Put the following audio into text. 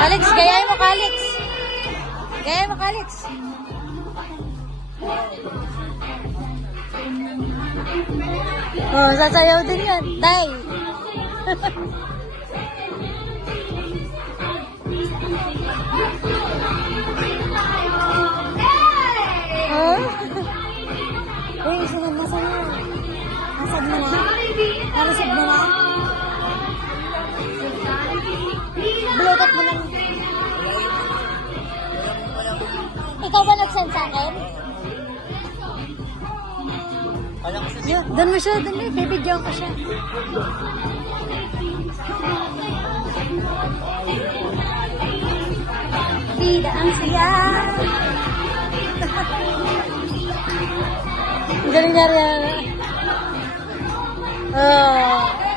Alex, gayahin mo ka, Alex. Gayahin mo ka, Alex. Oh, sasayaw din yan. Tay. Oh. Uy, sunod na sana. Nasad mo na? Naresib mo na? Bluetooth mo lang. Ikaw ba nag-send sa akin? Doon mo siya, doon mo. Bibidyo ko siya. Bida ang siya. Galing na rin. Oh.